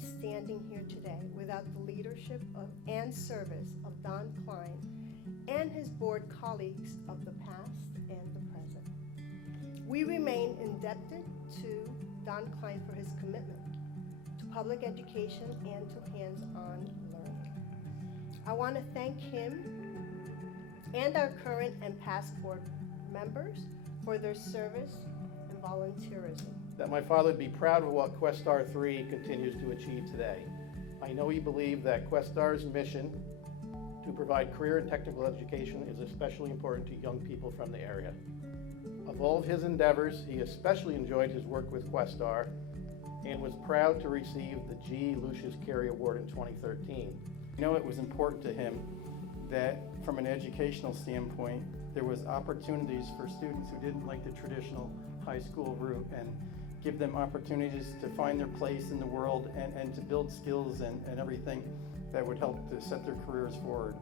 standing here today without the leadership and service of Don Kline and his board colleagues of the past and the present. We remain indebted to Don Kline for his commitment to public education and to hands-on learning. I want to thank him and our current and past board members for their service and volunteerism. That my father would be proud of what Questar III continues to achieve today. I know he believed that Questar's mission to provide career and technical education is especially important to young people from the area. Of all of his endeavors, he especially enjoyed his work with Questar and was proud to receive the G. Lucius Carey Award in 2013. You know, it was important to him that from an educational standpoint, there was opportunities for students who didn't like the traditional high school route and give them opportunities to find their place in the world and to build skills and everything that would help to set their careers forward.